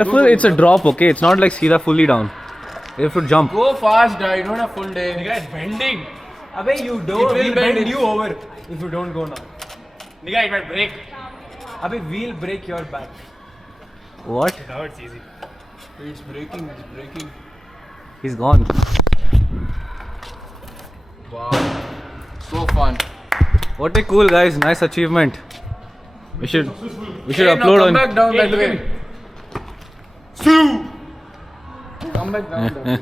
Careful, it's a drop, okay? It's not like Sida fully down. You have to jump. Go fast, you don't have full day. Nigga, it's bending. Abey, you don't. We'll bend you over if you don't go now. Nigga, it might break. Abey, we'll break your back. What? Now it's easy. It's breaking. It's breaking. He's gone. Wow. So fun. What a cool, guys. Nice achievement. We should upload come on. back down that way. Come back down that way.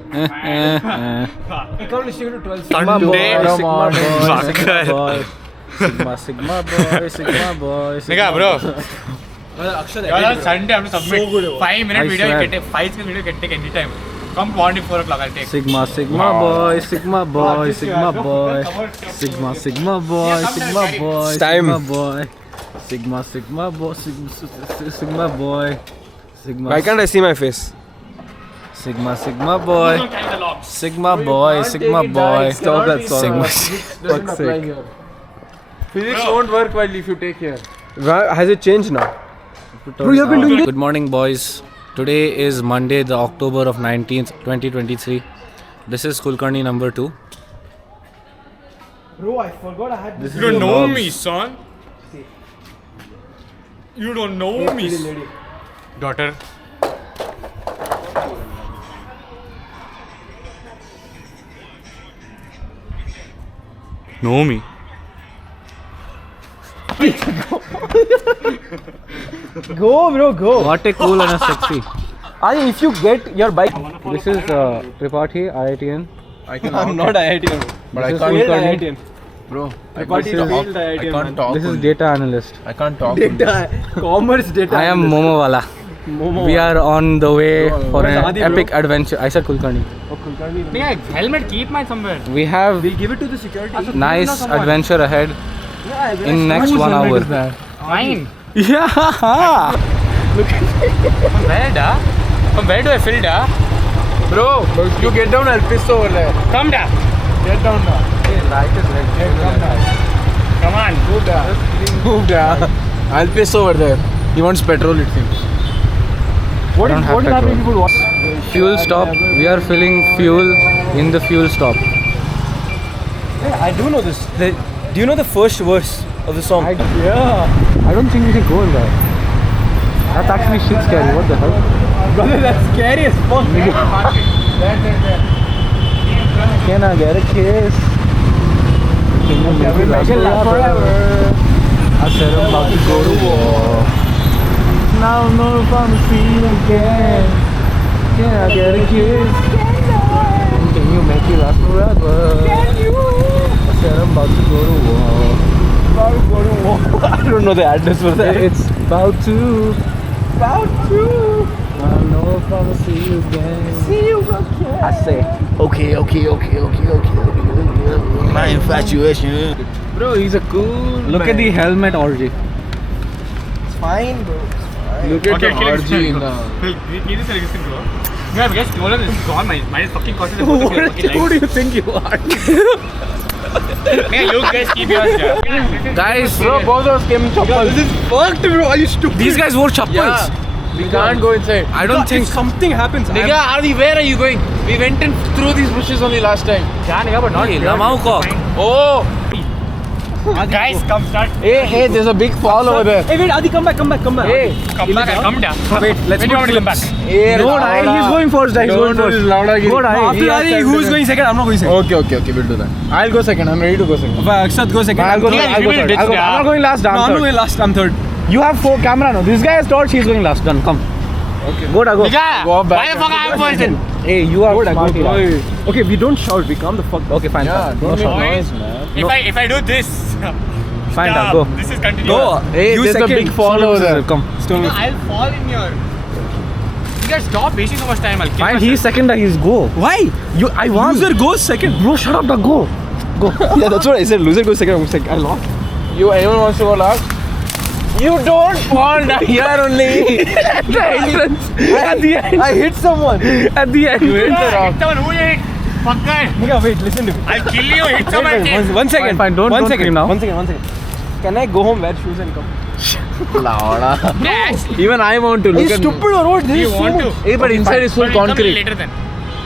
You can't listen to 12. Sigma boy, Sunday. Sigma boy, Sigma boy, Sigma boy. Nigga, bro. Akshay, On Sunday, I have to submit. So good. 5-minute I video, swear. you can take 5 video, you can take any time. Come morning 4 o'clock, I'll take. Sigma boy, Sigma boy, Sigma boy, Sigma boy, Sigma boy, It's time. Sigma boy, Sigma boy, Sigma boy, Sigma. Why can't I see my face? Sigma boy, Don't carry the logs. Sigma boy, Sigma boy. Stop that song. Sigma. Doesn't apply here. Physics won't work well if you take here. Has it changed now? Bro, you have been doing. Good morning, boys. Today is Monday, the October of 19th, 2023. This is Kulkarni number 2. Bro, I forgot I had This You is don't your know vlogs. me, son. You don't know me. Daughter. Know me. Go, bro, go. What a cool and a sexy. If you get your bike, This is Tripathi, IITN. I'm not IITian, But I This is can't. failed Kulkarni. IITian. Bro, I Tripathi can't talk. failed I IITian, can't man. talk. This is data analyst. I can't talk. Data, commerce data. I am analyst. Momowala. Momo. We are on the way for Where's an Adi, bro? epic adventure. I said Kulkarni. Oh, Kulkarni. Nigga, helmet, keep mine somewhere. We have We'll give it to the security. nice adventure ahead Yeah, in next 1 hour. Mine. Yeah. From where, da? From where do I fill, da? Bro, you get down, I'll piss over there. Come, da. Get down now. Light is red. Come down. Come on. Move down. Move down. I'll piss over there. He wants petrol, it seems. What don't is have what is happening petrol. if you would Fuel stop. We are filling fuel in the fuel stop. Yeah, I do know this. Do you know the first verse of the song? Yeah. I don't think we should go in there. That's actually shit scary. What the hell? Brother, that's scary as fuck. Can I get a kiss? Can you make it last forever? I said I'm about to go to war. Now no if I'm free again. Can I get a kiss? Can you make it last forever? I said I'm about to go to war. I don't know the address for that. It's about to. I know if I'ma see you again. I say. Okay. My infatuation. Bro, he's a cool. Look at the helmet orgy. It's fine, bro. Look at Okay, the kill it, RG kill it, now. Need this resistant, bro. Yeah, I guess Nolan is gone. Mine is fucking costing the both of your fucking Who do lives. you think you are? Yeah, you guys keep yours, yeah. Guys, Bro, both of us came in chappals. This is fucked, bro. Are you stupid? these guys wore chappals. Yeah. We can't go inside. I don't think. If something happens, Nigga, Adi, where are you going? We went in through these bushes only last time. Yeah, nigga, but not Hey, here. Lamau cock. Oh! Guys, come start. Hey, there's a big fall over there. Hey, wait, Adi, come back. Hey, Come back, I'll come down. Wait, let's When do you want to come back? hey, No, he's going first. He's going first. Go, After Adi, who's going second? I'm not going second. Okay, we'll do that. I'll go second. I'm ready to go second. Akshat, go second. I'll go Yeah, third. I'll you go will third. ditch I'm that. not going last. No, I'm I'm not third. going last. I'm third. You have 4 camera now. This guy has thought she's going last. Done. Come. Okay. Go, go. Nigga, Go back why the fuck I am first then? Hey, you are Go, smart. go. Okay, we don't shout. We calm the fuck down. Okay, fine. Yeah, fine. don't No make shout. noise, man. If I do this, Fine, stop. go. This is continuous. Go. Hey, You there's a second. big fall Stone, over scissors, there. Come. Nigga, I'll fall in here. You guys stop wasting so much time. I'll kill Fine. myself. He's second. He's go. Why? I won. Loser goes second. Bro, shut up. The go. Go. Yeah, that's what I said. Loser goes second. I'm second. I lost. Anyone wants to go last? You don't fall down here only. At the entrance. At the end. I hit someone. At the end. You hit the rock. Hit someone who you hit. Fucker. Nigga, wait, listen to me. I'll kill you. Hit someone. One second. Fine, don't One scream second. now. One second. Can I go home, wear shoes and come? Lauda. Yeah, actually. Even I want to Are look you at. stupid or what? Do This you is so want to? much. Hey, but inside is full We'll come concrete. later then.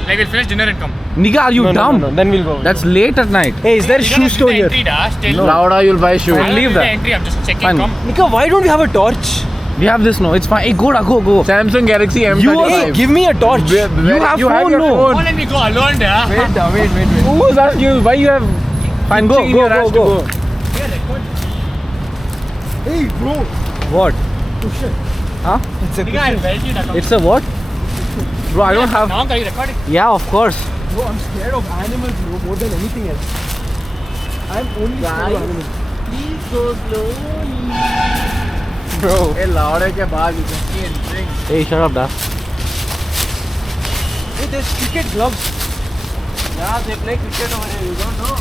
Like we'll finish dinner and come. Nigga, are you No, dumb? no, no, then we'll go. That's late at night. Hey, is there a shoe store here? Entry, da. Still. No. Lauda, you'll buy shoes. I'll Leave the that. entry. I'm just checking. Fine. Come. Nika, why don't you have a torch? We have this now. It's fine. Hey, go, go. Samsung Galaxy M35. You give me a torch. You have You phone, your no. phone. Let me go alone, da. Wait. Who's asking you? Why you have? Fine, go. Go. Hey, bro. What? Cushion. Huh? It's a Nigga, I'll cushion. belt you, da. Come. It's a what? Bro, I don't have. Now can you record it? Yeah, of course. Bro, I'm scared of animals, bro, more than anything else. I'm only scared of animals. Please go slowly. Bro. Hey, Lauda ke baad you can see and drink. Hey, shut up, da. Hey, there's cricket gloves. Yeah, they play cricket over here. You don't know.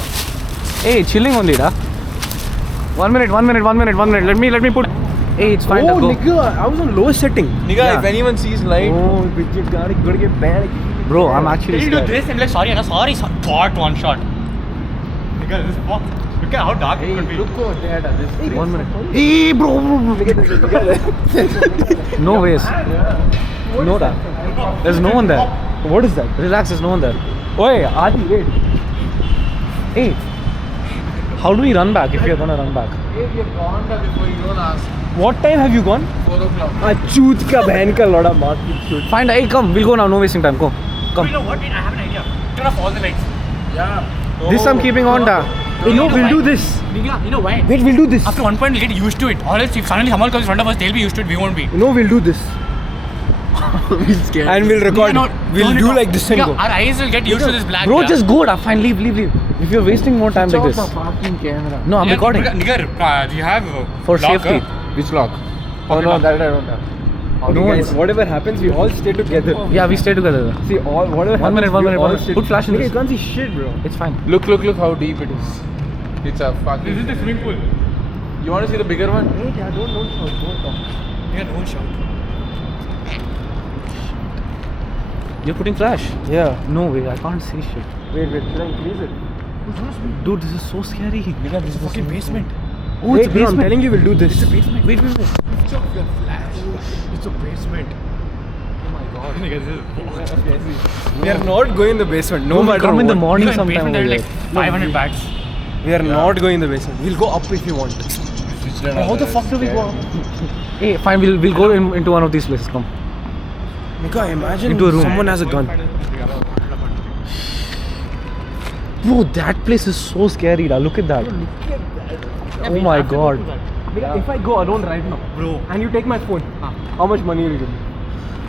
Hey, chilling only, da. 1 minute. Let me put. Hey, it's fine. Oh, Go. nigga, I was on lowest setting. Nigga, Yeah. if anyone sees light. Oh, cricket gaadi good get bad. Bro, I'm actually Can you do scared. this? I'm like, sorry, Anna, sorry. Thought one shot. Nigga, this fuck. Look at how dark it could be. Look over there, da. This 1 minute. Hey, bro. No ways. No, da. There's no one there. What is that? Relax, there's no one there. Oi, Adi, wait. Hey, how do we run back if you're gonna run back? Hey, we have gone there before, you don't ask. What time have you gone? 4 o'clock. Choot ka bhai ka loda maar shoot. Fine, hey, come. We'll go now. No wasting time. Go. You Come. know what? Wait, I have an idea. Turn off all the lights. Yeah. This I'm keeping on, da. Hey, no, You know we'll why? do this. Nigga, you know why? Wait, we'll do this. After one point, we'll get used to it. Or else, if suddenly someone comes in front of us, they'll be used to it. We won't be. No, we'll do this. We're scared. And we'll record. No, We'll turn it do off. like this and Nigga, go. Our eyes will get used to this black. Bro, yeah. just go, da. Fine, leave. If you're wasting more time like this. fucking camera. No, I'm Yeah, recording. Nigga, do you have For lock, safety. Which lock? Oh, no, that I don't have. No Guys, one's. whatever happens, we all stay together. Yeah, we stay together. See, all whatever 1 minute, happens, 1 we minute, all 1 minute. stay- Put flash in Nigga, this. you can't see shit, bro. It's fine. Look how deep it is. It's a fucking. This is the swimming pool. You want to see the bigger one? Wait, I don't know. Don't talk. Nigga, don't shout. You're putting flash? Yeah. No way, I can't see shit. Wait, should I increase it? Dude, this is so scary. Nigga, this is Fucking basement. Oh, Wait, it's a bro, I'm basement. telling you, we'll do this. Basement. Wait. Switch off your flash. It's a basement. Oh my god. Nigga, this is. We are not going in the basement. No No, matter come in the what. morning Nigga, sometime. basement, over there are there. like 500 bags. We are not going in the basement. We'll go up if you want. How the fuck do we go up? Hey, fine, we'll go into one of these places. Come. Nigga, imagine Into a room. someone has a gun. Bro, that place is so scary. Da. Look at that. Oh my god. Nigga, if I go alone right now, Bro. and you take my phone, how much money will you give me?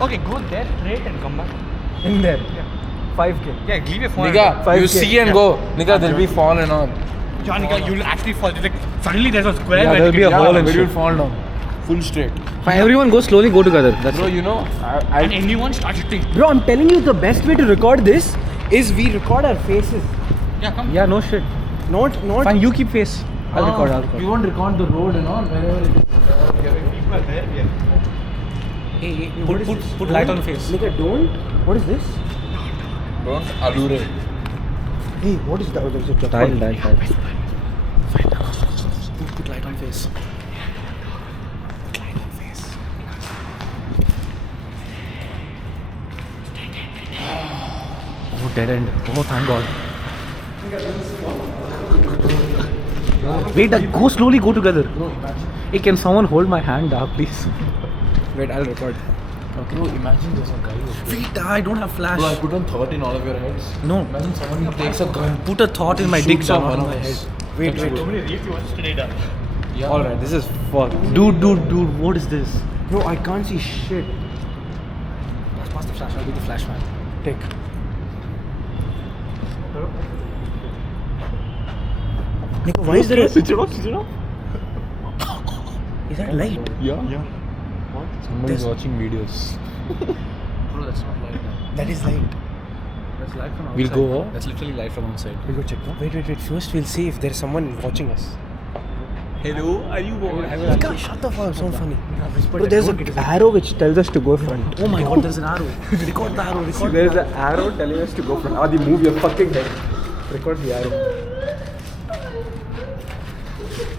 Okay, go there, trade and come back. In there. 5k. Yeah, leave your phone. Nigga, 5K. you see and go. Nigga, there'll be fall and all. Yeah, nigga, you'll actually fall. It's like, suddenly there's a square. Yeah, where there'll you be a can- hole and where shit. you'll fall down. Full straight. Fine, everyone go slowly, go together. That's Bro, it. you know, And anyone start shooting. Bro, I'm telling you, the best way to record this is we record our faces. Yeah, come. Yeah, no shit. Not. Fine, you keep face. I'll record. We won't record the road and all, wherever it is. People are there. Yeah. Hey, Put light on face. Nigga, don't. What is this? Don't allure. Hey, what is that? There's a Tile. Put light on face. Oh, dead end. Oh, thank God. Wait, go slowly, go together. Hey, can someone hold my hand, please? Wait, I'll record. Bro, imagine there's a guy over there. Wait, I don't have flash. Bro, I put on thought in all of your heads. No. Imagine someone takes a gun, Put a thought in my dick, shoots off down one on of my head. us. Wait. So many reels you watched today, da. Yeah. Alright, this is fuck. Dude, what is this? Bro, I can't see shit. Pass the flash, I'll be the flash man. Take. Nigga, why is there a... Switch it off. Is that light? Yeah. Somebody's watching videos. Bro, that's not light now. That is light. That's light from outside. We'll go up. That's literally light from outside. We'll go check. Wait. First, we'll see if there's someone watching us. Hello, are you Nigga, shut the fuck up. So funny. Bro, there's an arrow which tells us to go front. Oh my god, there's an arrow. Record the arrow, record There's an arrow telling us to go front. Adi, move your fucking head. Record the arrow.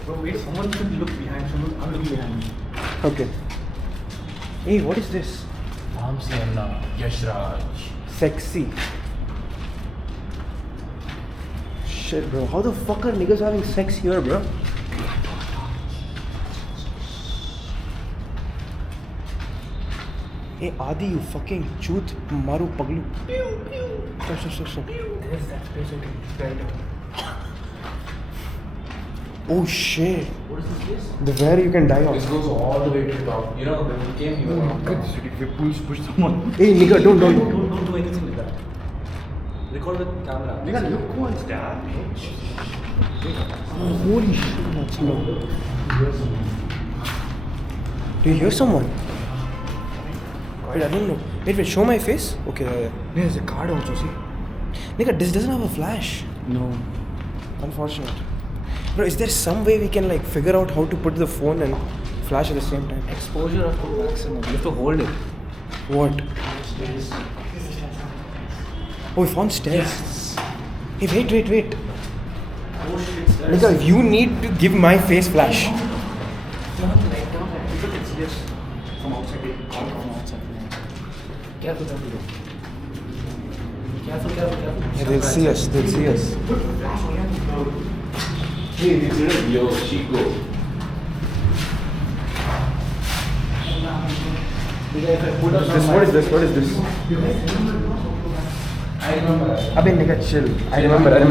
Bro, wait, someone should look behind. I'm looking behind. Okay. Hey, what is this? Vamsi and Yashraj. Sexy. Shit, bro. How the fuck are niggas having sex here, bro? Hey, Adi, you fucking chooth maru paglu. Stop. There's that space I can bend down. Oh shit. What is this place? The where you can die This off. goes all the way to the top. You know, when we came, you were on top. If you push someone. Hey, nigga, don't. Don't do anything like that. Record with camera. Nigga, look who is that? Oh, holy shit, that's low. Do you hear someone? Wait, I don't know. Wait, show my face? Okay, yeah. There's a card also, see? Nigga, this doesn't have a flash. No. Unfortunate. Bro, is there some way we can like figure out how to put the phone and flash at the same time? Exposure up to maximum. You have to hold it. What? Oh, we found stairs. Hey, wait. Oh shit, Nigga, you need to give my face flash. People can see us from outside. They come from outside. Careful. Yeah, they'll see us. Hey, this is yo, Chico. What is this? I remember. Abhi, nigga, chill. I remember. There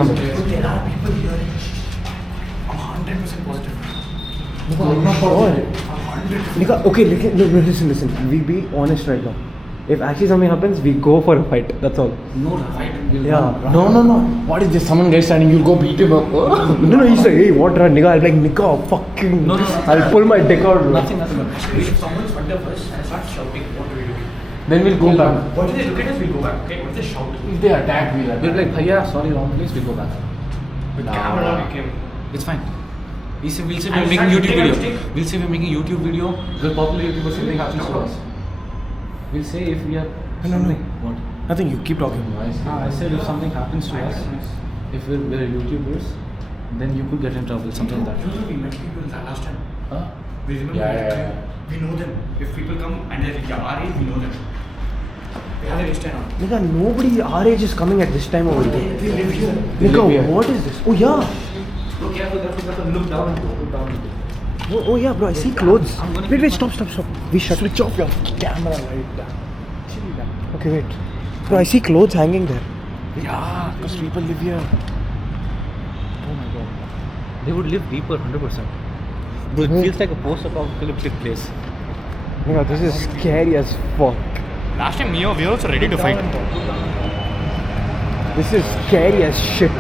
are people here. I'm 100% positive. Nigga, okay, listen. We be honest right now. If actually something happens, we go for a fight. That's all. No, right? Yeah. No. What is this? Someone gets standing, you'll go beat him up. No, he's like, hey, what, nigga? I'll be like, nigga, fucking. No. I'll pull my dick out. Nothing. If someone's front of us and starts shouting, what do we do? Then we'll go back. What if they look at us? We'll go back. Okay, what if they shout? If they attack, we'll We'll be like, Bhaiya, sorry, wrong place, we'll go back. With camera, we came. It's fine. We'll say we're making YouTube video. We'll say we're making YouTube video. We'll popular YouTuber, something happens to us. We'll say if we are something. What? Nothing, you keep talking. I said if something happens to us, if we're YouTubers, then you could get in trouble, something like that. We met people last time. Huh? We remember Yeah. We know them. If people come and they're our age, we know them. They have a wristband on. Nigga, nobody our age is coming at this time over there. They live here. Nigga, what is this? Oh, yeah. Look careful, look down. Oh, yeah, bro, I see clothes. Wait, stop. We shut. Switch off your camera right now. Okay, wait. Bro, I see clothes hanging there. Yeah, Because people live here. oh my god. They would live deeper, 100%. Bro, it feels like a post-apocalyptic place. Nigga, this is scary as fuck. Last time we were also ready to fight. This is scary as shit.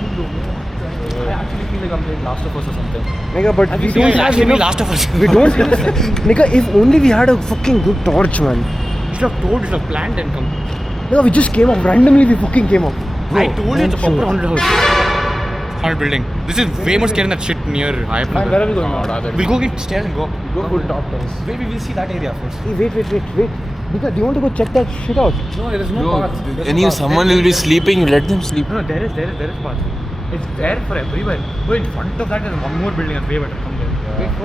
I actually feel like I'm playing Last of Us or something. Nigga, but we don't have actually enough. Last of Us. We don't. Nigga, if only we had a fucking good torch, man. You should have told, you should have planned and come. Nigga, we just came up. Randomly, we fucking came up. I told you it's a Sure. proper haunted house. Haunted building. This is way more scary than that shit near Hype. Where are we going now? We'll go get stairs and go. Go to top terrace. Wait, we will see that area first. Hey, wait. Nigga, do you want to go check that shit out? No, there is no path. There's And no if path. someone will be sleeping, let them sleep. No, there is path. It's there for everywhere. Go in front of that there's one more building and way better. Come there.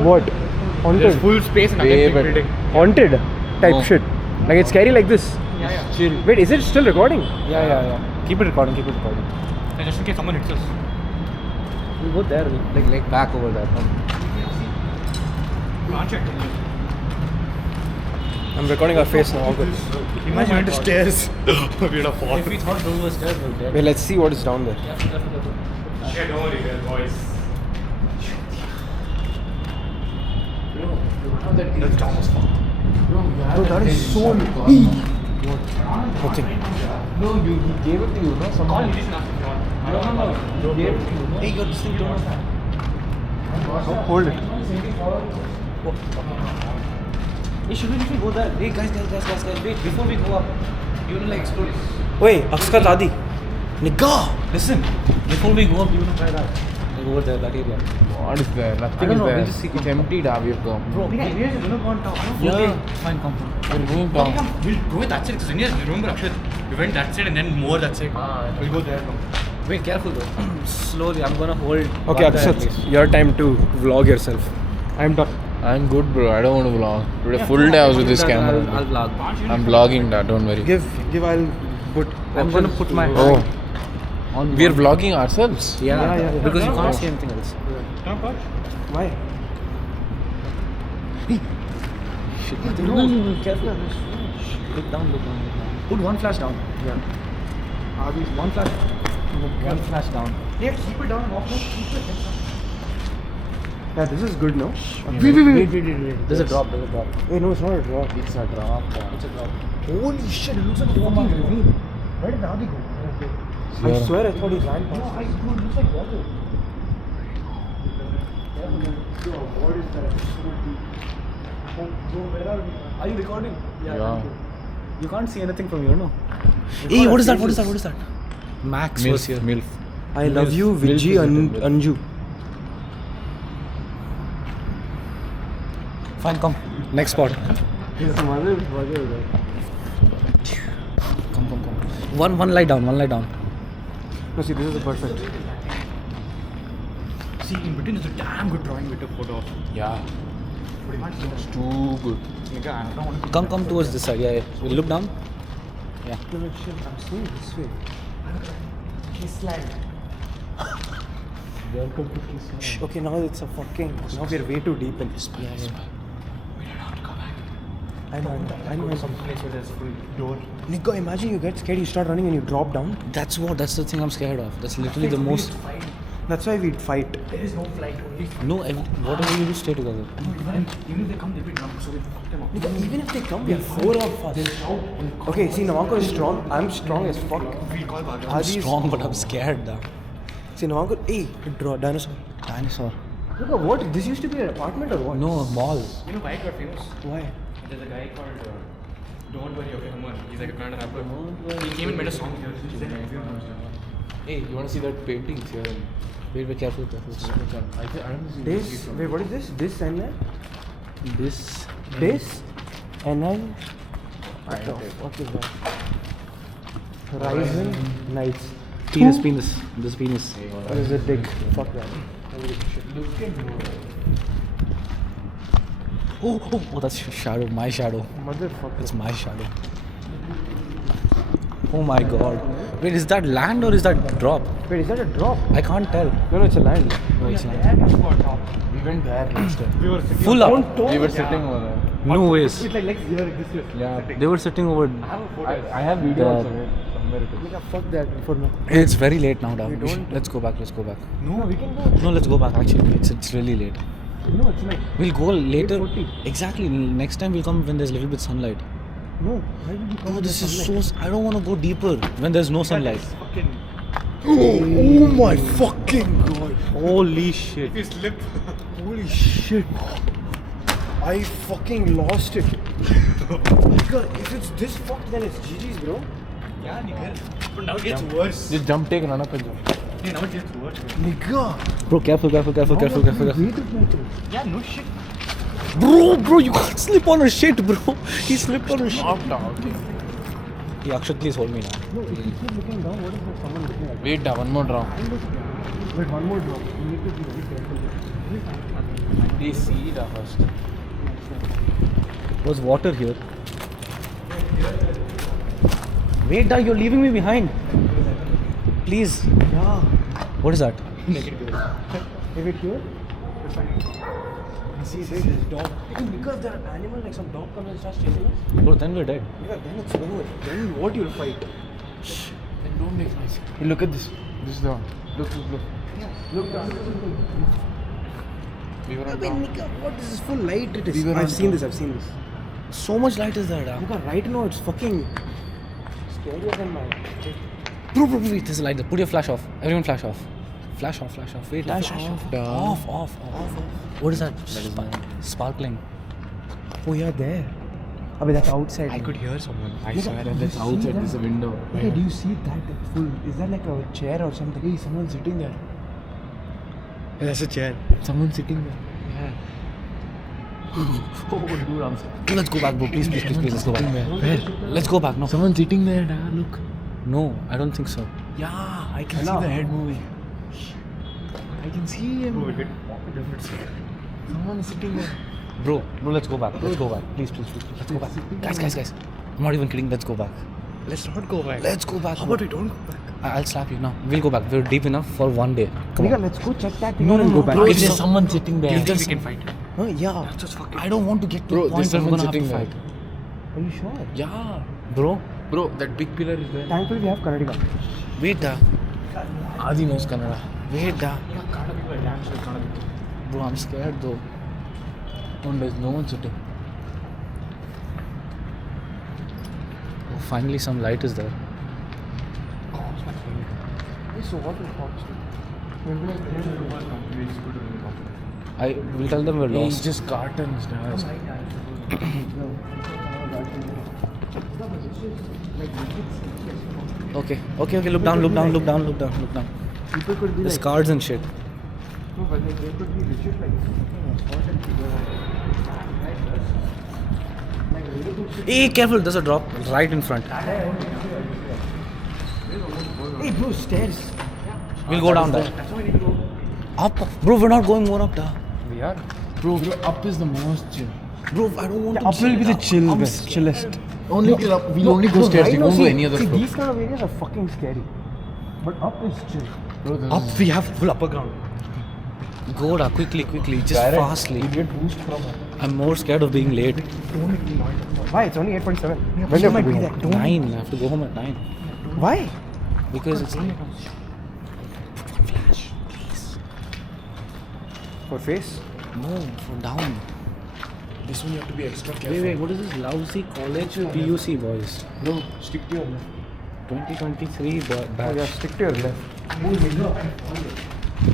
What? There's Haunted? full space and Way again big better. building. Haunted type No. shit. Like it's scary like this. Yeah. Chill. Wait, is it still recording? Yeah. Keep it recording. And just in case someone hits us. We'll go there, like back over there. Can't check. I'm recording our face now. All good. Imagine the stairs. We'd have fallen. If we thought those were stairs, we're dead. Wait, let's see what is down there. Careful. Yeah, don't worry, there, boys. The town is fucked. Bro, that is so. Nothing. No, he gave it to you, no? Call Nilesh and ask if you want. No. He gave it to you. Hey, you're listening to us. Hold it. Hey, should we go there? Hey, guys, wait, before we go up, you will like explore. Wait, Akshat Adi. Nigga! Listen, before we go up, you will try that. Like over there, that area. What is there? Nothing I don't is know, there. we'll just see. It's empty, da, we've come. Bro, Yeah, we're gonna go on town. okay, fine, come. We're going down. We'll go with that side. Because remember, Akshat, we went that side and then more that side. Ah, We'll go there. Wait, careful though. Slowly, I'm gonna hold. Okay, one there at Akshat, least. your time to vlog yourself. I'm done. I'm good, bro. I don't want to vlog. Today full day I was with this camera. I'll vlog. I'm vlogging that. Don't worry. Give. I'll put. I'm gonna put my. Oh, On we are one. vlogging ourselves. Yeah, Yeah. because you can't see anything else. Why? Shit. No, careful. Look down. Put one flash down. Yeah. One flash. One flash down. Yeah, keep it down. Yeah, this is good, no? Wait. There's a drop. Wait, no, it's not a drop. It's a drop. It's a drop. Holy shit, it looks like a fucking ravine. Where did Adi go? I swear I thought he ran past. No, it looks like water. What is that? Where are we? Are you recording? Yeah. You can't see anything from here, no? Hey, what is that? Max Milf. was here. Milf. I love you, Milf Vijay is a Anju. Fine, come. Next spot. Come. One lie down. No, see, this is the perfect. See, in between is a damn good drawing we took photo of. Yeah. But you can't see It's too good. Nigga, I don't want to. Come towards this side. Yeah. We'll look down. Yeah. No, shit, I'm seeing this way. Welcome to Kisland. Shh, okay, now it's a fucking. Now we're way too deep in this. Yeah. I know. Some place where there's full door. Nigga, imagine you get scared, you start running and you drop down. That's the thing I'm scared of. That's literally the most. That's why we'd fight. There is no flight, only. No, whatever you do, stay together. Even if they come, they'll be drunk, so we fuck them up. Nigga, even if they come, we are four of us. Okay, see, Navanko is strong. I'm strong as fuck. We'll call back. I'm strong, but I'm scared now. See, Navanko, hey, draw dinosaur. Dinosaur. Look at what? This used to be an apartment or what? No, a mall. You know why it got famous? Why? There's a guy called Don't Worry, Okay Human. He's like a Kannada rapper. He came and made a song here. He's like, everyone knows him. Hey, you want to see that paintings here? Wait, careful. I don't see This, wait, what is this? This and that? This. This and then. What is that? Horizon Nights. Penis. This penis. What is a dick? Fuck that. Oh, that's shadow. My shadow. Motherfucker. It's my shadow. Oh my god. Wait, is that land or is that drop? Wait, is that a drop? I can't tell. No, it's a land. Oh, it's land. We went there last time. We were sitting Full up. We were sitting over there. No ways. It's like here, this way. Yeah. They were sitting over. I have video also. Somewhere it is. Nigga, fuck that for now. It's very late now, Dad. We don't- Let's go back. No, we can go. No, let's go back. Actually, it's really late. No, it's like. We'll go later. 8:40. Exactly. Next time we'll come when there's a little bit sunlight. No, why did you come? Oh, with this the is sunlight? so. I don't want to go deeper when there's no sunlight. Fucking. Oh my fucking god. Holy shit. If you slip. Holy shit. I fucking lost it. Nigga, if it's this fucked, then it's GG's, bro. Yeah, nigga. But now it gets worse. Just jump, take run up and jump. Yeah, now it gets worse. Nigga. Bro, careful. Wait a minute. Yeah, no shit. Bro, you can't slip on a shit, bro. He slipped on a shit. Stop down. Okay. Yeah, Akshat, please hold me now. No, if you keep looking down, what is there someone looking at? Wait, one more round. Wait, one more drop. You need to be very careful. They see it first. There's water here. Wait, Dad, you're leaving me behind. Please. Yeah. What is that? Leave it here. See, there's this dog. Because there are animals, like some dog comes and starts chasing us. Bro, then we're dead. Yeah, then it's over. Then what you'll fight? Then don't make noise. Hey, look at this. This is the one. Look. Look down. We were I on mean, top. Nigga, what is this full light it is? We were on I've seen top. this. So much light is there, Dad. Nigga, right now it's fucking scarier than my. Bro, wait, there's a light there. Put your flash off. Everyone flash off. Flash off. Wait, Flash off, dog. Off. What is that? Sparkling. Oh yeah, there. Abhi, that's outside. I could hear someone. I Nigga, swear. you That's see outside. that? There's a window. Hey, do you see that full? Is that like a chair or something? Hey, someone's sitting there. That's a chair. Someone's sitting there. Yeah. Oh, dude, I'm sorry. Let's go back, bro. Please, let's go back. Where? Let's go back. No. Someone's sitting there, dad. Look. No, I don't think so. Yeah, I can see the head moving. I can see him. Someone is sitting there. Bro, let's go back. Let's go back. Please. Let's go back. Guys. I'm not even kidding. Let's go back. Let's not go back. Let's go back. How about we don't go back? I'll slap you now. We'll go back. We're deep enough for one day. Come Nigga, on. let's go check that. No, and go back. bro, If there's someone sitting there, If Then there's we can fight. Huh? Yeah. I don't want to get to Bro, a point there's where we're someone gonna have to sitting there. fight. Are you sure? yeah. Bro, Bro, that big pillar is there. Thankfully, we have Kannadiga. wait da. Adi knows Kannada. Wait da. Kannada people are damn sure Kannada people. Bro, I'm scared though. Oh, there's no one sitting. Oh, finally some light is there. So what is hot? I will tell them we're It's lost. just cartons, guys. Okay. Look down. People could be There's like, cards and shit. no, but like, they could be legit like important people. Hey, careful! There's a drop right in front. Hey, bro, stairs. We'll go down there. Up, bro. We're not going more up there. We are. Bro, up is the most chill. Bro, I don't want to. Up will be the chillest. Only till up. We'll only go stairs. We won't go any other see, floor. these kind of areas are fucking scary. But up is chill. Bro, there's Up, we have full upper ground. Go da, quickly, just direct. fastly. We get boost from I'm more scared of being late. Why? It's only 8:47. When When might be there? 9. I have to go home at 9 Why? because it's For face? no for down. this one. You have to be extra careful. Wait, what is this lousy college PUC boys? Bro, stick to your left. 2023 Oh, yeah, batch. stick to your left.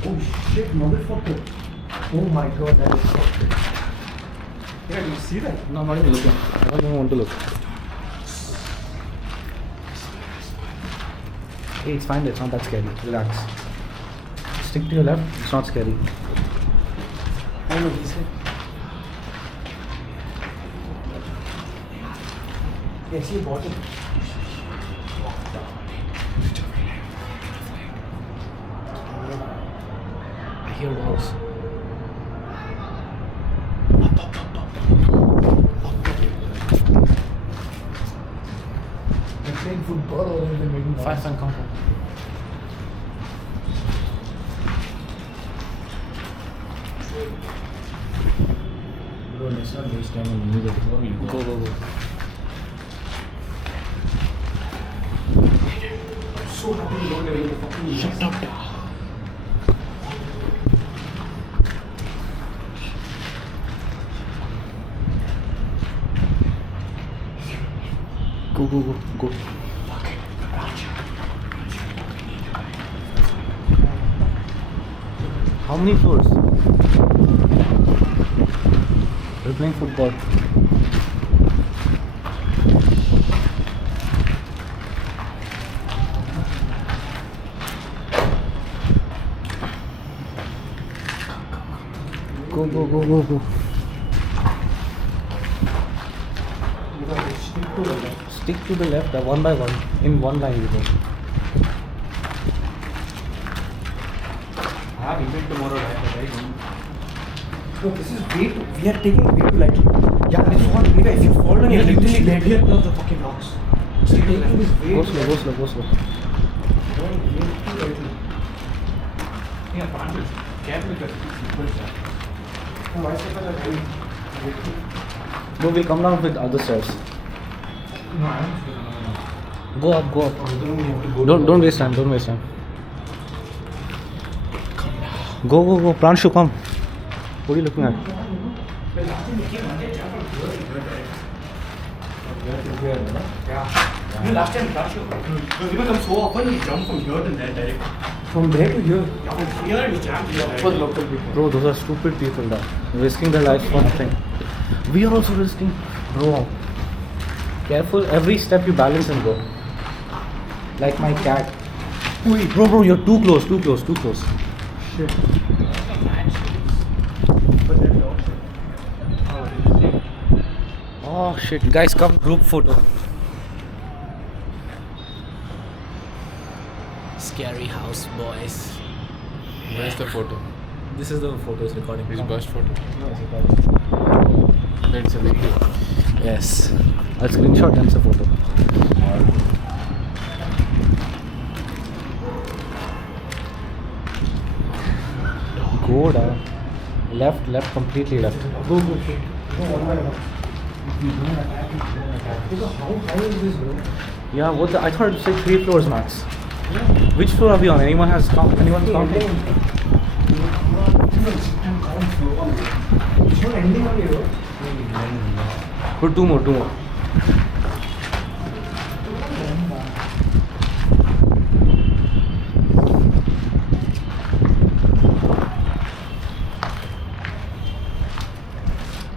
Oh shit, motherfucker. Oh my god, that is fucked. Yeah, do you see that? No, I'm not even looking. I don't even want to look. Hey, it's fine. It's not that scary. Relax. Stick to your left. It's not scary. I know, he said. Yeah, see bottom. I hear dogs. They're playing football or they're making noise. Fine, come. Bro, let's not waste time on music. Go. So happy we don't have the fucking Shut up. Go. How many floors? We're playing football. Go. Stick to the left, one by one. In one line you go. I have event tomorrow, right? No, this is we are taking way too lightly. Yeah, this one, nigga, if you fall down, you're literally dead. Here are the fucking rocks. So you're taking this way Go too slow. lightly. Yeah, Pandit. Careful with that. No, I said that very. No, we'll come down with other stairs. No, I am. Go up. Don't waste time. Go. Pranshu, come. What are you looking at? You last time, because I'm so often, you jump from here to that direct. From there to here. From here, you jump to there. For the local people. Bro, those are stupid people that risking their lives for nothing. We are also risking. Bro, careful. Every step you balance and go. Like my cat. Wait, bro, you're too close. Shit. Oh shit, guys, come group photo. Scary house, boys. Where's the photo? This is the photos recording. His bust photo. No, it's recording. That's a video. Yes. I'll screenshot and the photo. Go down. Left, completely left. Go. How high is this, bro? Yeah, what the? I thought it was like 3 floors max. Which floor are we on? Anyone counted? Put two more.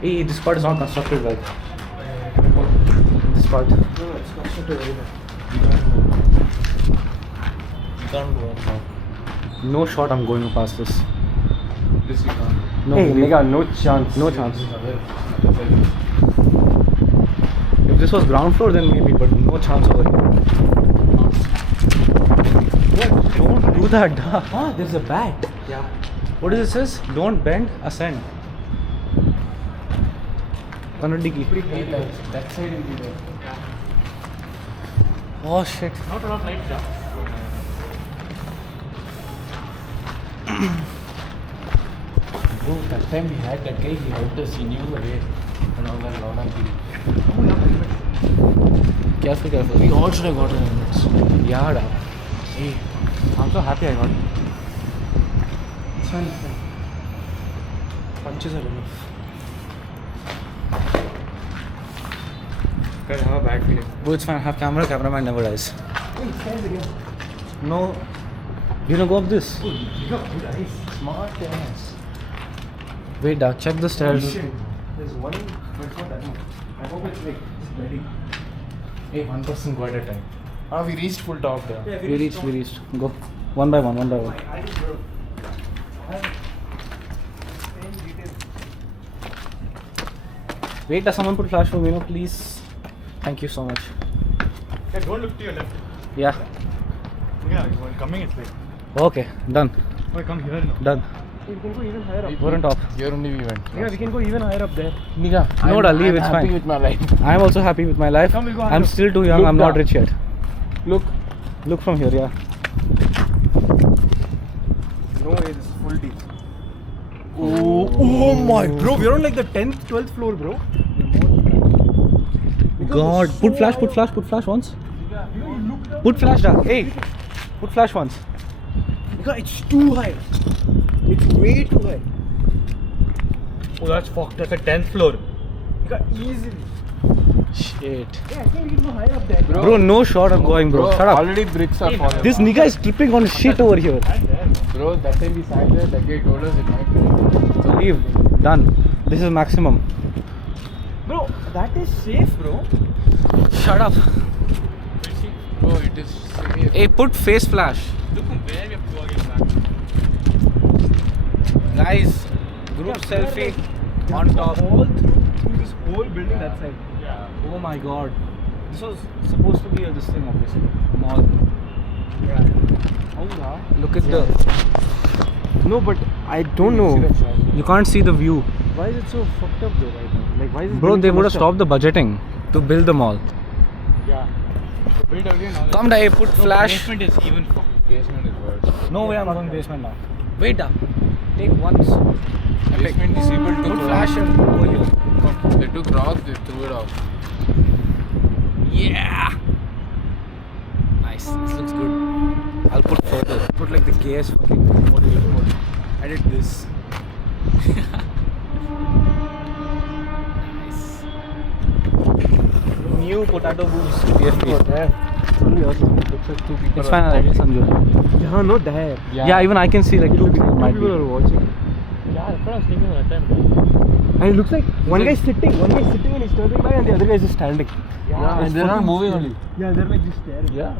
Hey, this part is not constructed well. This part. No, it's constructed very well. You can't go on now. No shot I'm going past this. This you can't. No, Hey, nigga, no chance. no chance. If this was ground floor, then maybe, but no chance over here. Don't do that. Huh? There's a bat. Yeah. What does it says? Don't bend, ascend. Kannadi ki. That side will be there. Oh shit. Not a lot of lights, Bro, that time we had that guy, he helped us, he knew the way. And all that loud and Careful. We all should have gotten helmets. Yeah, da. Hey, I'm so happy I got it. It's fine. Punches are enough. Guys, I have a bad feeling. Oh, it's fine. I have cameraman never dies. No. You know, go up this. Smart ass. Wait, check the stairs. There's one, but it's not that much. I hope it's like ready. Hey, one person go at a time. We reached full top there. Yeah, We reached. Go. One by one. Wait, does someone put flash for me, please? Thank you so much. Yeah, don't look to your left. Yeah. Yeah, when coming it's like. Okay, done. Oh, come here now. Done. We can go even higher up. We're on top. Here only we went. Yeah, we can go even higher up there. Nigga, No, da, leave, I'm it's happy fine. with my life. I'm also happy with my life. Come, we'll go I'm higher. still too young. Look, I'm not da. rich yet. Look. Look from here, yeah. No way, this is full deep. Oh my, bro, we're on like the 10th, 12th floor, bro. God, put flash once. Put flash down. Hey, put flash once. Because it's too high. It's way too high. Oh, that's fucked. That's a 10th floor. Because easily. Shit. Yeah, I think we can go higher up there. Bro, no shot I'm going, bro. Shut up. Already bricks are falling. This nigga is tripping on shit over here. Bro, that time we sat there, that guy told us it might be. So leave. Done. This is maximum. Bro, that is safe, bro. Shut up. Bro, it is serious. Hey, put face flash. Look from where we have to go again back. Guys, group selfie on top. All through this whole building that side. Yeah. Oh my god. This was supposed to be this thing, obviously. Mall. Yeah. Oh, yeah. Look at the. No, but I don't know. You can't see the view. Why is it so fucked up though right now? Like, why is it Bro, they would have stopped the budgeting to build the mall. Yeah. So build again. All Come down, put flash. Basement is even fucked. Basement is worse. No way I'm going basement now. Wait up. Take once. Basement is able to Put throw. flash over here. They took rocks, they threw it off. Yeah. Nice. This looks good. I'll put further. Put like the KS fucking motivator mode. Edit this. Nice. New potato booms. PFP. It's fine. I'll edit Sanju. Yeah, not there. Yeah, even I can see like two people might People be. are watching. Yeah, that's what I was thinking at that time. And it looks like one guy's sitting and he's turning by and the other guy is just standing. Yeah, and they're not moving only. Yeah, they're like just staring. Yeah.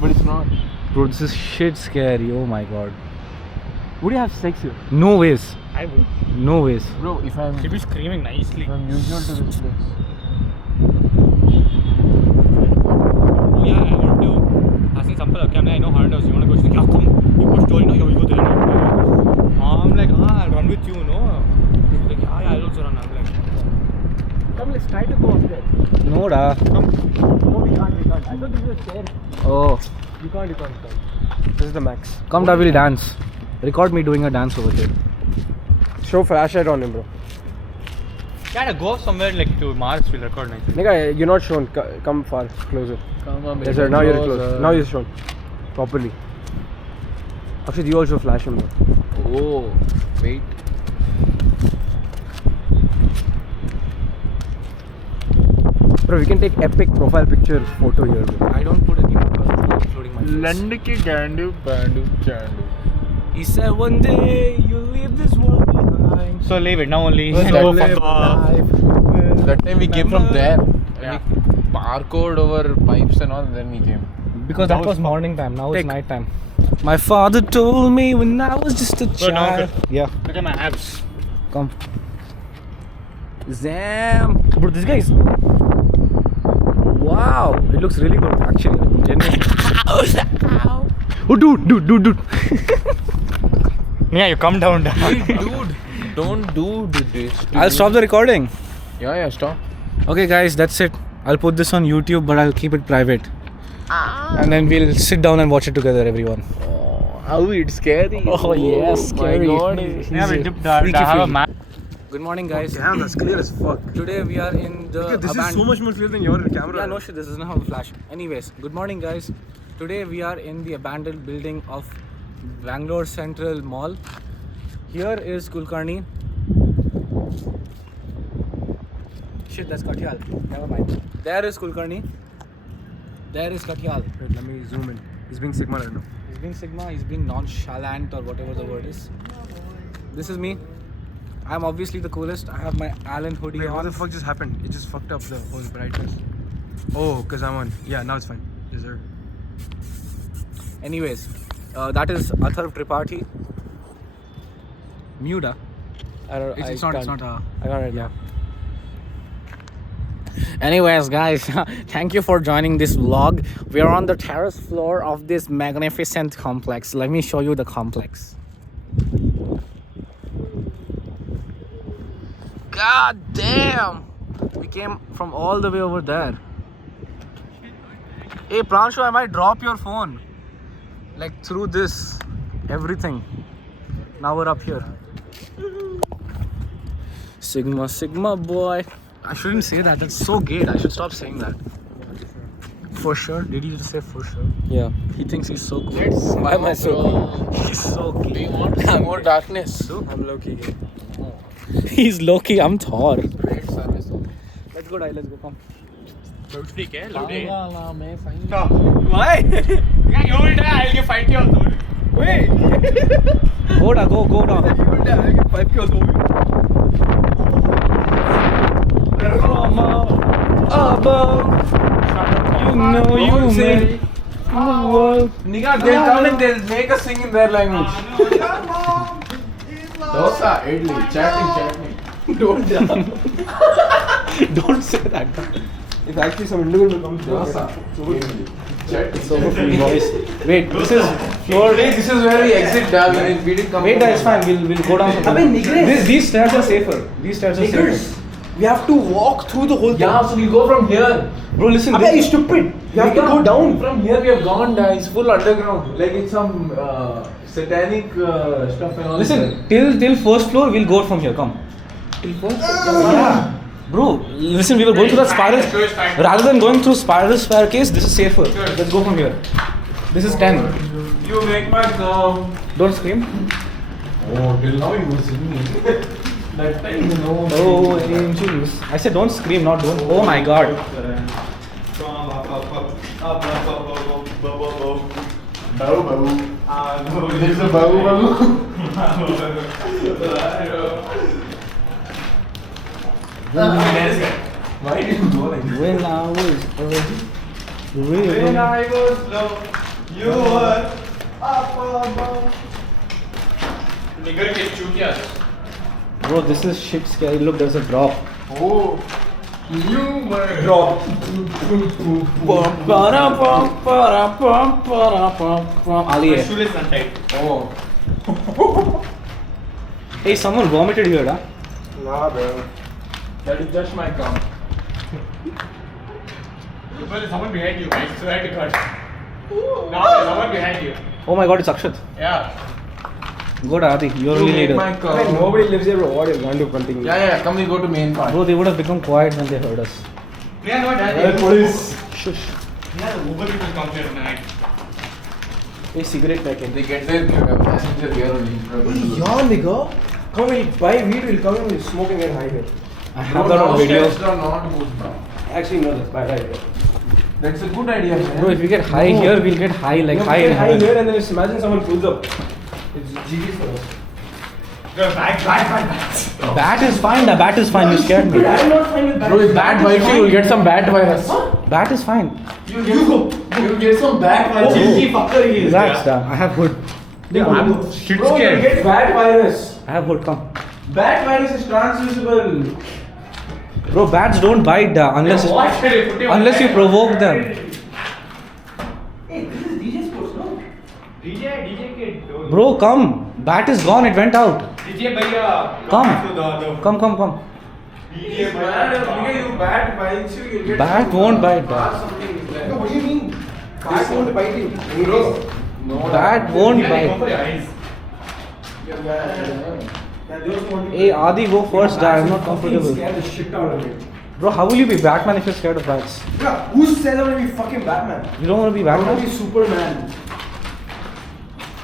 But it's not. Bro, this is shit scary. Oh my god. Would you have sex here? No ways. I would. No ways. Bro, if I'm She'll be screaming nicely. usual to this place. Oh, yeah, I heard you. Asking Sampal, okay, I know Harndos. No, da. No, we can't. I thought this was fair. Oh, You can't. This is the max. come da, we'll dance. Record me doing a dance over here. Show flashlight on him, bro. Gotta go somewhere like to Mars. We'll record nice. Nigga, you're not shown. Come far, closer. Come on, Yes, sir. Now you're close. Now you're shown. Properly. Actually, you also flash him, bro. Oh, wait. Bro, we can take epic profile picture photo here, bro. I don't put any photos, including my face. Landiki Gandu Bandu Chandu. He said one day you'll leave this world behind. So leave it now only. So Go fuck off. That time we came from there. Yeah. We parkoured over pipes and all, and then we came. Because that was morning time, now it's night time. My father told me when I was just a Bro, now child. Yeah, Look at my abs. come. Zam! Bro, this guy is. Wow, it looks really good actually. Genuinely. Oh, dude. Yeah, you come down. Dude, don't do this. I'll stop the recording. Yeah, stop. Okay, guys, that's it. I'll put this on YouTube, but I'll keep it private. And then we'll sit down and watch it together, everyone. Oh, how it's scary. Oh, yes, scary. My God. Yeah, we'll have a map. Good morning, guys. Damn, that's clear as fuck. Today we are in the This is so much more clear than your camera. Yeah, no shit, this doesn't have a flash. Anyways, good morning, guys. Today we are in the abandoned building of Bangalore Central Mall. Here is Kulkarni. Shit, that's Katyal. Never mind. There is Kulkarni. There is Katyal. Wait, let me zoom in. He's being Sigma right now. He's being Sigma, he's being nonchalant or whatever the word is. This is me. I'm obviously the coolest. I have my Allen hoodie Wait, on. what the fuck just happened? It just fucked up the whole brightness. Oh, because I'm on. Yeah, now it's fine. Yes, sir. Anyways, that is Atharv Tripathi. Muda. It's not. I got it, yeah. Anyways, guys, thank you for joining this vlog. We are on the terrace floor of this magnificent complex. Let me show you the complex. God damn! We came from all the way over there. Hey, Pranshu, I might drop your phone. Like through this, everything. Now we're up here. Sigma boy. I shouldn't say that. That's so gay. I should stop saying that. For sure. Did you just say for sure? Yeah. He thinks he's so cool. Why am I so cool? He's so Do gay. you want some more darkness? I'm low key. He's Loki. I'm Thor. Great service. Let's go, let's go. Come. Loudly, क्या? Loudly. Why? Yeah, you will die. I'll fight you also. Wait. Go down. Go down. From above, you know you made the world. Nigga, they'll come and they'll make us sing in their language. Dosa, idli, chatting. Don't say that. If actually some individual comes Dosa, idli, chatting. So free boys. Wait, this is floor. This is where we exit, da. We didn't come. Wait, that's fine. We'll go down. These stairs are safer. These stairs are safer. We have to walk through the whole thing. Yeah, so we go from here. Bro, listen. Abbe, you stupid. You have to go down. From here we have gone, it's full underground. Like it's some satanic stuff and all. Listen, till first floor, we'll go from here. Come. Till first floor? Yeah. Bro, listen, we were going through that spiral. Rather than going through spiral staircase, this is safer. Let's go from here. This is 10. You make my come. Don't scream. Oh, till now you were singing. That time you know. Oh, angels. I said don't scream, not don't. Oh my god. Babu babu. This is a babu babu. Why did you go like this? When I was When I was low, you were up above. Nigger के चूतिया. Bro, this is shit scary. Look, there's a drop. Oh, you were drop. Ali hai. Shoelace untied. Oh. Hey, someone vomited here, huh? Nah, bro. That is just my cum. There's someone behind you, I swear to God. Now there's someone behind you. Oh my god, it's Akshat. Yeah. Good, Adi. You're really leader. Nobody lives here, bro. What is going to continue? Yeah, come we go to main part. Bro, they would have become quiet when they heard us. Yeah, no, Dad. Police. Shush. Yeah, the Uber people come here tonight. A cigarette packet. They get their passenger here only. Yeah, nigga. Come we'll buy weed, we'll come and we'll smoke and get high here. I have that on video. Not good now. Actually, no, that's bad idea. That's a good idea, man. Bro, if we get high here, we'll get high like No, high we in get high heaven. here and then just imagine someone pulls up. It's GG for us. Bat is fine, the bat is fine. You scared me. I'm not fine with that. Bro, if bat bites you, you'll get some bat virus. Bat is fine. You'll get some bat virus. Relax, da. I have hood. I'm shit Bro, you scared. get bat virus. I have hood. Come. Bat virus is transmissible. Bro, bats don't bite da, unless you provoke them. Hey, this is DJ Sports, no? DJ kid. Bro, come. Bat is gone. It went out. DJ bhaiya. Come. Come. If you bat bites you, you'll get Bat some, won't bite da. something is there. No, what do you mean? Bat won't bite you. Bro, no, Bat won't Go bite. for your eyes. Hey, Adi, go first da. I'm not comfortable. Scare the shit out of me. Bro, how will you be Batman if you're scared of bats? Yeah, who says I want to be fucking Batman? You don't want to be I want to Batman? be Superman.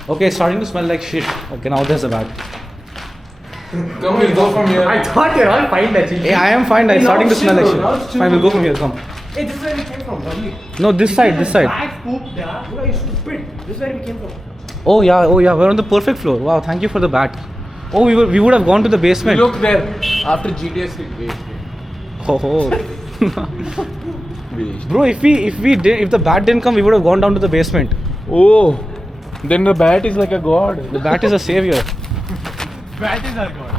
Okay, it's starting to smell like shit. Okay, now there's a bat. Come, we'll go from here. thought you're all fine actually. Hey, I am fine. It's Hey, starting now to smell like chill, shit. bro, now chill. Fine, we'll go from here. Come. Hey, this is where we came from, lovely. No, this side. Bag pooped, yeah. Bro, you stupid. This is where we came from. Oh yeah. We're on the perfect floor. Wow, thank you for the bat. Oh, we would have gone to the basement. Look there. After GTA 6. Oh. Bro, if the bat didn't come, we would have gone down to the basement. Oh, then the bat is like a god. The bat is a savior. Bat is our god.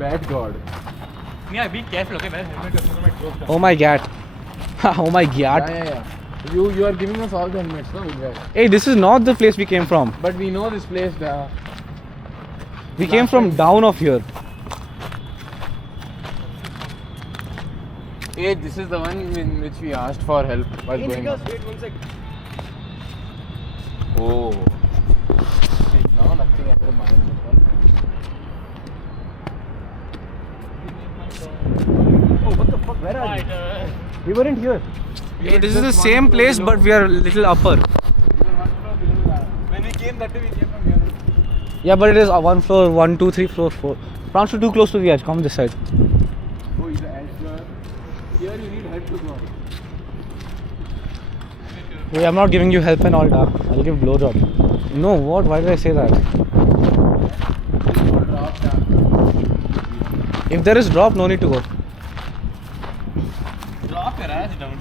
Bat god. Yeah, be careful, okay? Helmet might close down. Oh my god. Oh my god. Yeah. You are giving us all the helmets, no? Hey, this is not the place we came from. But we know this place. We came from down of here. Hey, this is the one in which we asked for help while going up. Wait 1 second. Oh. Now nothing at the mind. Oh, what the fuck? Where are you? We weren't here. Hey, this is the same place, but we are a little upper. When we came that day, we came from here. Yeah, but it is one floor, 1, 2, 3 floor, 4. France too close to the edge. Come this side. Oh, is the edge floor. Here you need help to go. Hey, I'm not giving you help and all, da. I'll give blowjob. No, what? Why did I say that? If there is drop, no need to go. Drop your ass down.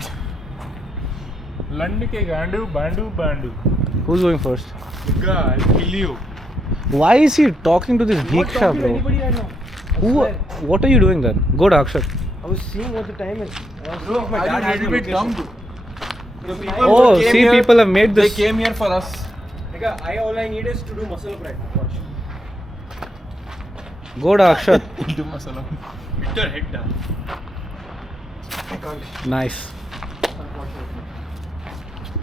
Lund ke bandu. Who's going first? God, I'll kill you. Why is he talking to this I'm not Bhiksha, talking to bro? anybody right now. I Who? swear. What are you doing then? Go to Akshat. I was seeing what the time is. I was Bro, seeing if my are dad you has little the bit location. dumb? The people Oh, who came see, here, people have made They this. came here for us. Nigga, all I need is to do muscle up right now. Watch. Go to Akshat. Do masala. Hit your head down. I can't. Nice.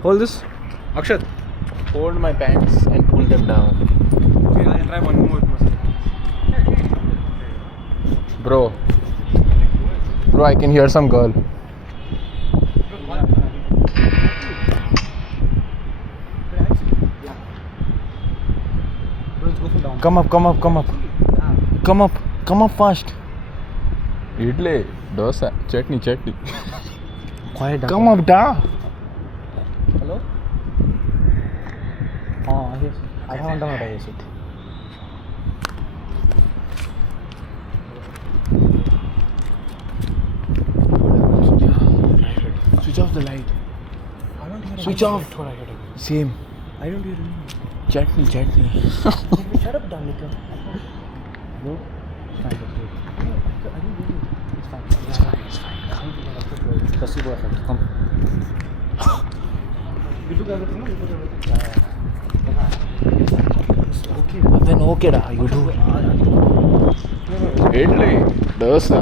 Hold this. Akshat. Hold my pants and pull them down. Okay, I'll try one more muscle. Bro, I can hear some girl. Let's go from down. Come up fast. Idli, dosa, chutney. Quiet down. Come up, da. Hello? Oh, yes. I haven't done it yet. Switch off the light. Switch off. Same. I don't hear you. Chutney. Shut up, Danica. No? It's fine. It's fine. Placebo effect. Come. You took everything? Okay. Then okay, da. You do. Idli, dosa.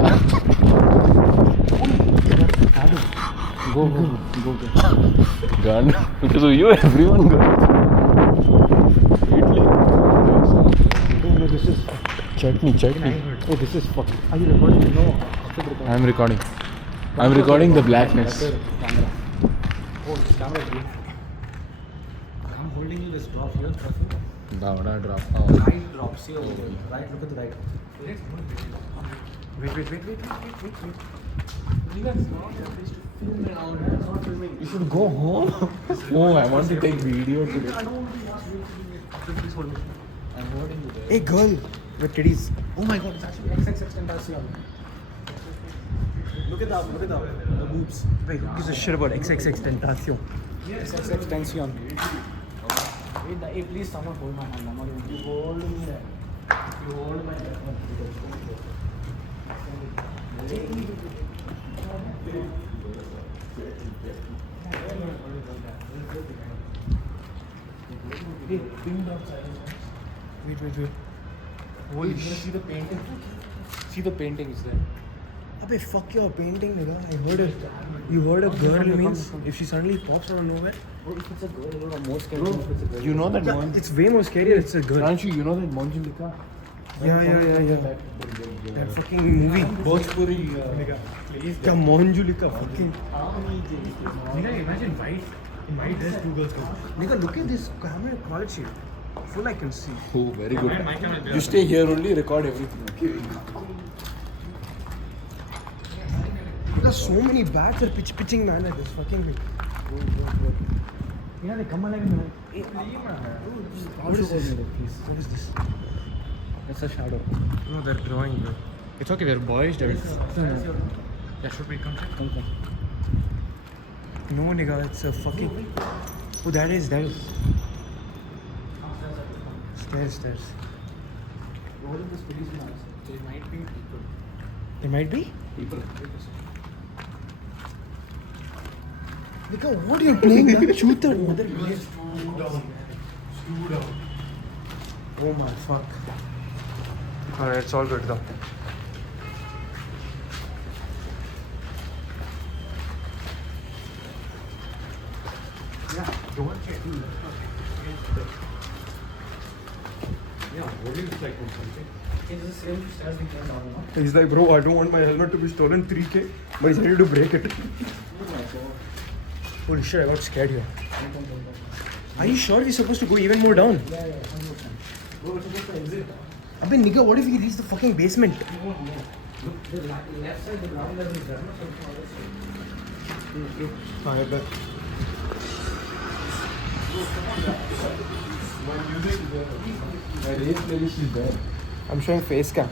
Go. Gun. Because of you, everyone gun. No, this is Chutney. oh, this is fuck. Are you recording? No. I'm recording. I'm recording the blackness. Camera. Oh, this camera is green. I'm holding you this drop here. Dawda drop. Right drop. See over there. Right. Look at the right. Wait. You should go home. Oh, I want to take video today. Please hold me. I'm holding you there. Hey, girl with titties. Oh my god, it's actually XXXTentacion. Look at that, the boobs. Wait, who gives a shit about XXXTentacion? XXXTentacion. Hey, please someone hold my hand. I'm not even. You hold me there. You hold my hand. Hey, pink dot silence. Wait. Holy shit. See the painting? See the painting is there. Abey, fuck your painting, nigga. I heard it. You heard a girl means if she suddenly pops out of nowhere. Bro, if it's a girl, you're more scared than if it's a girl. You know that Yeah, Mon. it's way more scarier. It's a girl. Anshu, you know that Monjulika? Yeah. That fucking movie. Bhojpuri. Yeah, Monjulika. Fucking. Nigga, imagine white dress, two girls come. Nigga, look at this camera quality. Full I can see. Oh, very good. You stay here only, record everything. Okay. Because so many bats are pitching man at this fucking thing. Yeah, they come alive in What is this? What is this? It's a shadow. No, they're drawing, bro. It's okay, we're boys. Yeah, should we come? No, nigga, it's a fucking. Oh, that is. Stairs. What is this policeman? There might be people. There might be? People. Nigga, what are you playing? That shooter. Oh my fuck. Alright, it's all good though. He's like, bro, I don't want my helmet to be stolen 3K, but he's ready to break it. Holy shit, I got scared here. Are you sure we're supposed to go even more down? Yeah. Bro, we're supposed to exit. Abey, nigga, what if we reach the fucking basement? Look, the left side, the ground level is there. No? Alright, bet. My race playlist is there. I'm showing face cam.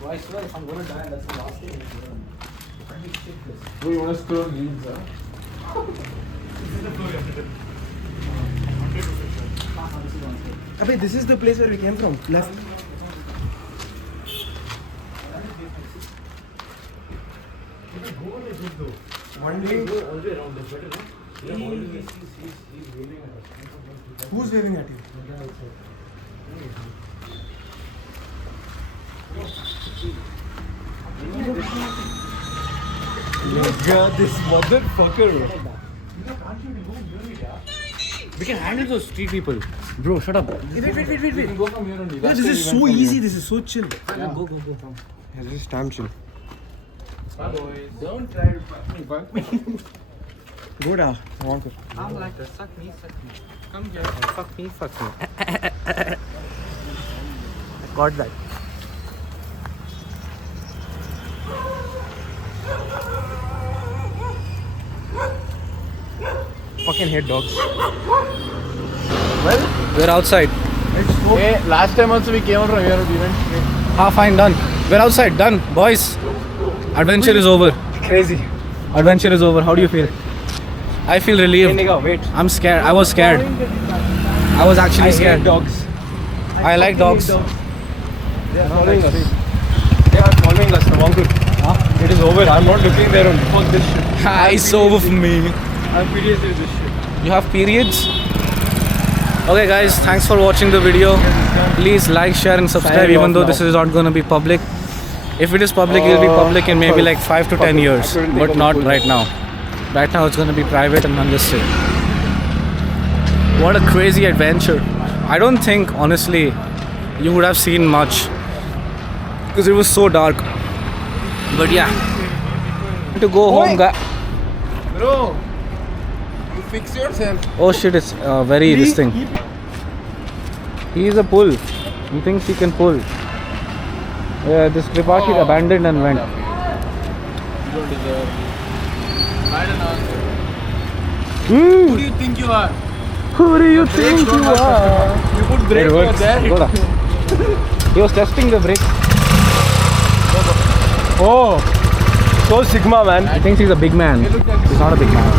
Bro, I swear if I'm gonna die, that's the last thing I'm doing. Oh, you want to scroll reels, huh? Abey, this is the place where we came from. Left. One day. Who's waving at you? God, this motherfucker. We can handle those street people. Bro, shut up. Wait. You can go from here only. Yeah, That's this the is event so from easy. here. This is so chill. Go. Yeah, this is damn chill. Don't try to fuck me. Go down. I want to. I'm like that. Suck me. Come here. Fuck me. I got that. Fucking hate dogs. Well, We're outside. hey, last time also we came out from here, we went straight. Fine, done. We're outside, done. Boys, adventure is over. Crazy. Adventure is over. How do you feel? I feel relieved. Hey, nigga, wait. I'm scared. I was scared. I was actually scared. dogs. I like dogs. They are following us. They are following us. Navankur. It is over. I'm not looking there only. Fuck this shit. It's over for me. I'm furious with this shit. You have periods? Okay guys, thanks for watching the video. Please like, share, and subscribe. Signing Even off though now. this is not going to be public. If it is public, it will be public in maybe like 5 to 10 years, but not right now. Right now, it's going to be private and unlisted. What a crazy adventure! I don't think, honestly, you would have seen much because it was so dark. But yeah, to go home, guys. Bro, you fix yourself. Oh shit, it's very this thing. He is a pull. He thinks he can pull. Yeah, this Tripathi abandoned and went. You don't deserve. I don't answer. Who do you think you are? Who do you Brakes don't have customer. You put brake over there. Go down. He was testing the brake. Oh, so Sigma, man. He thinks he's a big man. He's not a big man.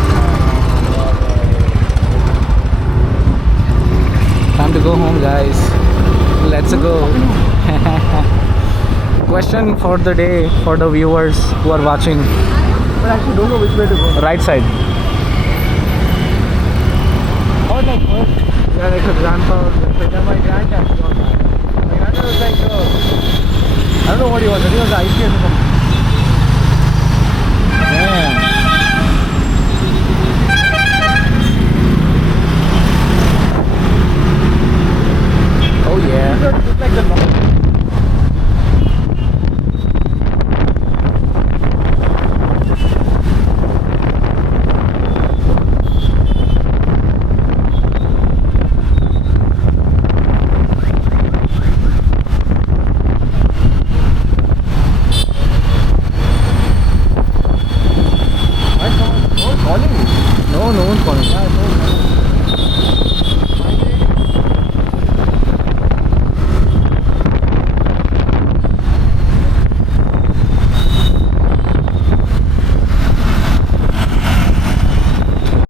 Time to go home, guys. Let's go. Question for the day for the viewers who are watching. But I actually don't know which way to go. Right side. Or like, yeah, like a grandpa. Like my granddad was that. My granddad was like, I don't know what he was. I think he was the IPS or something.